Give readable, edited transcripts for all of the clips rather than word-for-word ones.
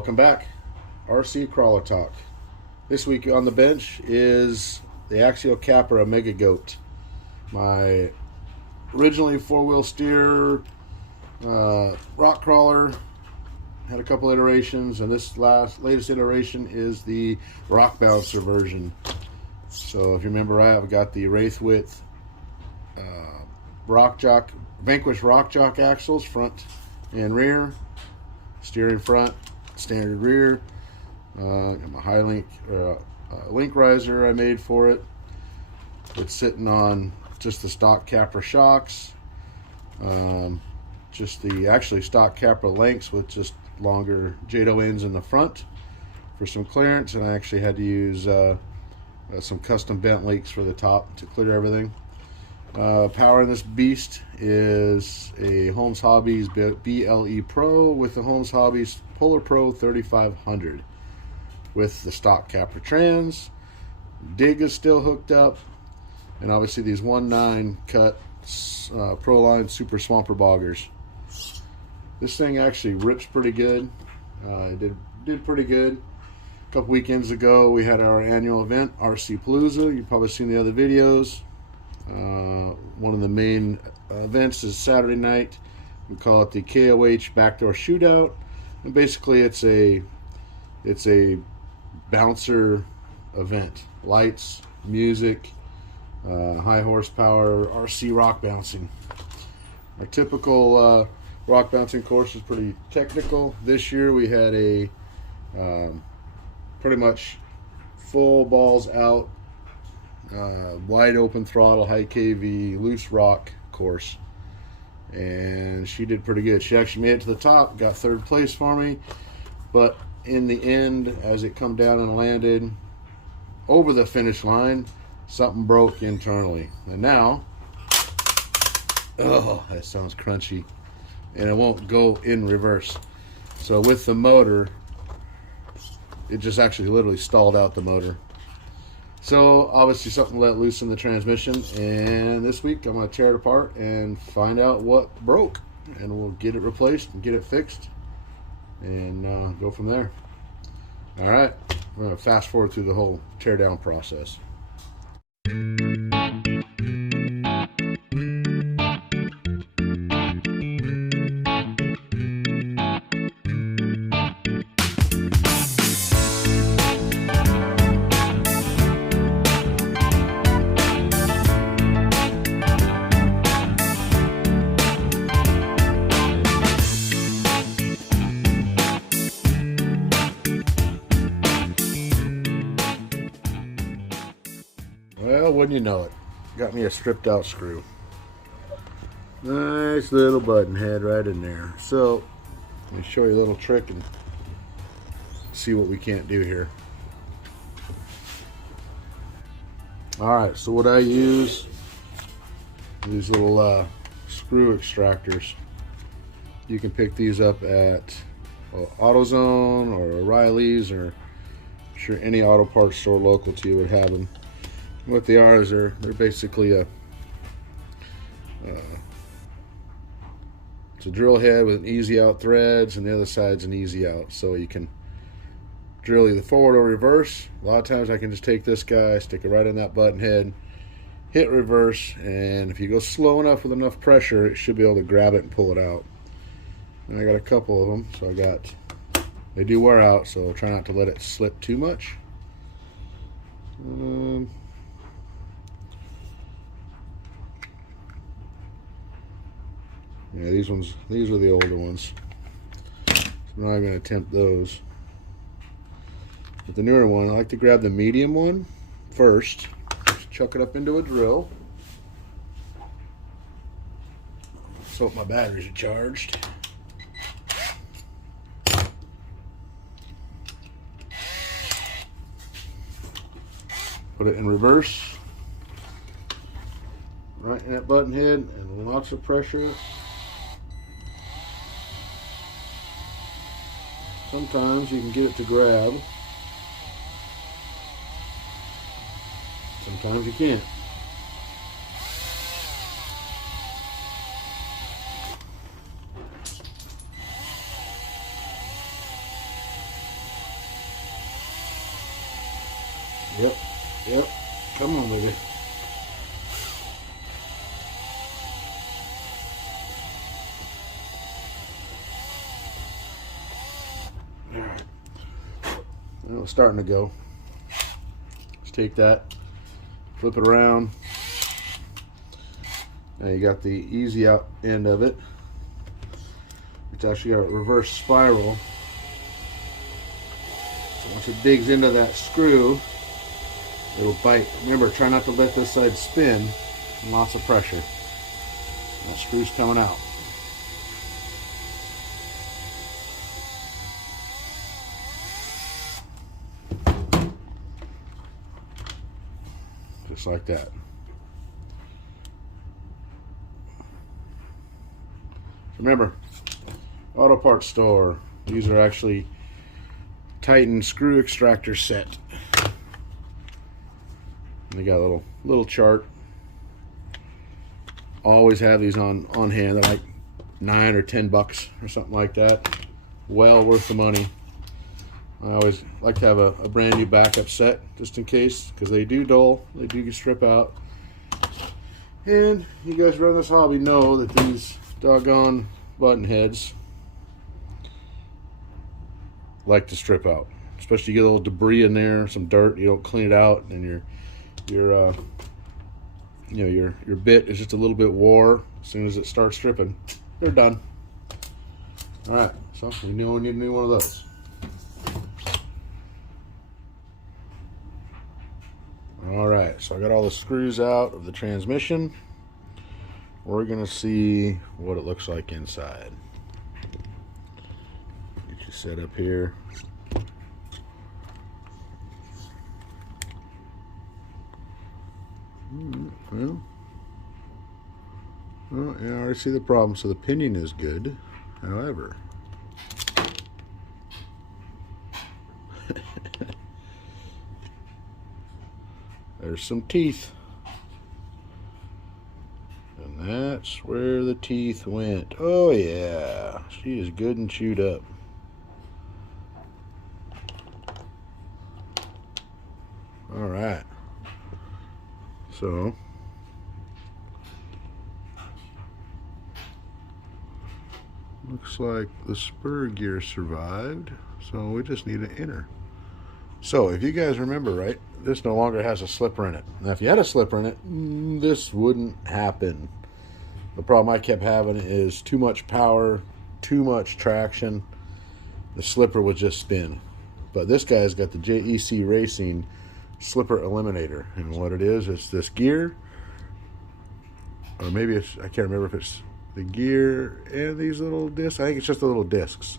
Welcome back. RC Crawler Talk. This week on the bench is the Axial Capra Mega Goat. My originally four-wheel steer rock crawler. Had a couple iterations, and this latest iteration is the rock bouncer version. So if you remember, I've got the Wraith Width Vanquish Rock Jock axles, front and rear, steering front, standard rear. Got my high link link riser I made for it. It's sitting on just the stock Capra shocks, just the actually stock Capra lengths with just longer JADO ends in the front for some clearance, and I actually had to use some custom bent links for the top to clear everything. Power in this beast is a Holmes Hobbies BLE Pro with the Holmes Hobbies Polar Pro 3500 with the stock Capra trans. Dig is still hooked up, and obviously these 1.9 cut Proline Super Swamper Boggers. This thing actually rips pretty good. It did pretty good. A couple weekends ago we had our annual event, RC POLOOZA. You've probably seen the other videos. One of the main events is Saturday night. We call it the KOH backdoor shootout, and basically it's a bouncer event. Lights, music, high horsepower RC rock bouncing. Our typical rock bouncing course is pretty technical. This year we had a pretty much full balls out, wide open throttle, high KV, loose rock course, and she did pretty good. She actually made it to the top, got third place for me, but in the end, as it come down and landed over the finish line, something broke internally, and now, oh, that sounds crunchy, and it won't go in reverse. So with the motor, it just actually literally stalled out the motor. So obviously something let loose in the transmission, and this week I'm going to tear it apart and find out what broke, and we'll get it replaced and get it fixed and go from there. All right, we're going to fast forward through the whole tear down process. Well, wouldn't you know it, got me a stripped out screw. Nice little button head right in there. So let me show you a little trick and see what we can't do here. Alright, so what I use, these little screw extractors. You can pick these up at AutoZone or O'Reilly's, or I'm sure any auto parts store local to you would have them. What they are is they're basically it's a drill head with an easy out threads, and the other side's an easy out, so you can drill either forward or reverse. A lot of times I can just take this guy, stick it right in that button head, hit reverse, and if you go slow enough with enough pressure, it should be able to grab it and pull it out. And I got a couple of them, so they do wear out, so try not to let it slip too much. Yeah, these are the older ones, so I'm not going to attempt those. But the newer one, I like to grab the medium one first, just chuck it up into a drill. So my batteries are charged. Put it in reverse, right in that button head, and lots of pressure. Sometimes you can get it to grab, sometimes you can't. Yep, yep. Come on with it. All right. Well, it's starting to go. Let's take that, flip it around. Now you got the easy out end of it. It's actually got a reverse spiral. So once it digs into that screw, it'll bite. Remember, try not to let this side spin. Lots of pressure. That screw's coming out. Just like that. Remember, auto parts store. These are actually Titan screw extractor set. They got a little chart. Always have these on hand. They're like $9 or $10 or something like that. Well worth the money. I always like to have a brand new backup set just in case, because they do dull, they do strip out. And you guys run this hobby know that these doggone button heads like to strip out, especially you get a little debris in there, some dirt, you don't clean it out, and your bit is just a little bit wore. As soon as it starts stripping, they're done. All right, so we know we need a new one of those. All right, so I got all the screws out of the transmission. We're gonna see what it looks like inside. Get you set up here. Well, yeah, I already see the problem. So the pinion is good. However, there's some teeth. And that's where the teeth went. Oh yeah, she is good and chewed up. All right. So looks like the spur gear survived. So we just need an inner. So if you guys remember right, this no longer has a slipper in it. Now if you had a slipper in it, this wouldn't happen. The problem I kept having is too much power, too much traction. The slipper would just spin. But this guy's got the JEC Racing slipper eliminator. And what it is, it's this gear. Or maybe it's, I can't remember if it's the gear and these little discs. I think it's just the little discs.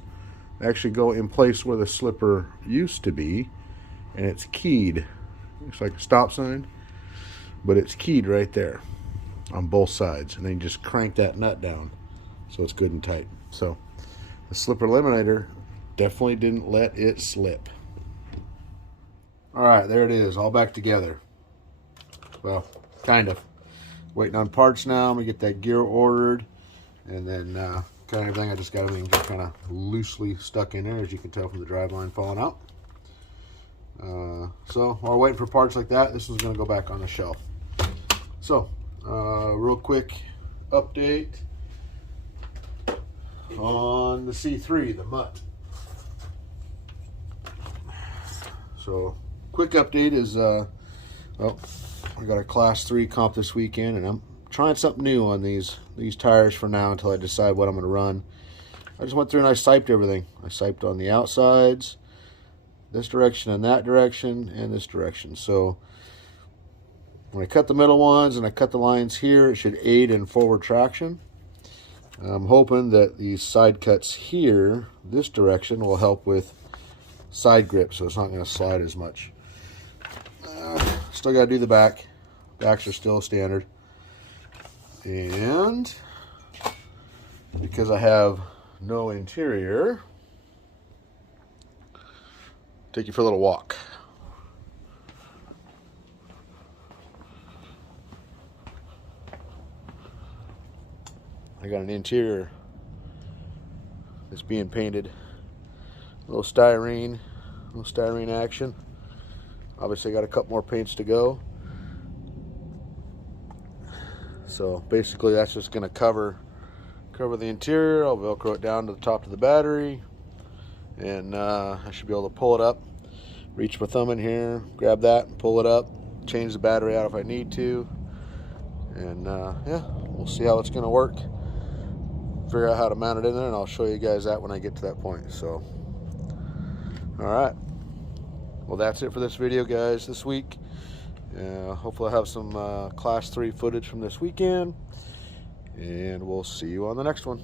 They actually go in place where the slipper used to be. And it's keyed. It's like a stop sign, but it's keyed right there on both sides, and then you just crank that nut down so it's good and tight. So the slipper eliminator definitely didn't let it slip. All right, there it is, all back together. Well, kind of. Waiting on parts now. I'm gonna get that gear ordered, and then kind of everything. I just got everything just kind of loosely stuck in there, as you can tell from the drive line falling out. So while we're waiting for parts like that, this one's going to go back on the shelf. So real quick update on the C3, the Mutt. So quick update is well, I got a class 3 comp this weekend, and I'm trying something new on these tires for now until I decide what I'm going to run. I just went through and I siped everything. I siped on the outsides, this direction and that direction, and this direction. So when I cut the middle ones and I cut the lines here, it should aid in forward traction. I'm hoping that these side cuts here, this direction, will help with side grip, so it's not going to slide as much. Still got to do the back. Backs are still standard. And because I have no interior, take you for a little walk. I got an interior that's being painted. A little styrene action Obviously, I got a couple more paints to go. So basically, that's just going to cover the interior. I'll Velcro it down to the top of the battery, and I should be able to pull it up. Reach my thumb in here, grab that, and pull it up. Change the battery out if I need to, and yeah, we'll see how it's going to work. Figure out how to mount it in there, and I'll show you guys that when I get to that point. So, all right. Well, that's it for this video, guys, this week. Hopefully I'll have some Class 3 footage from this weekend, and we'll see you on the next one.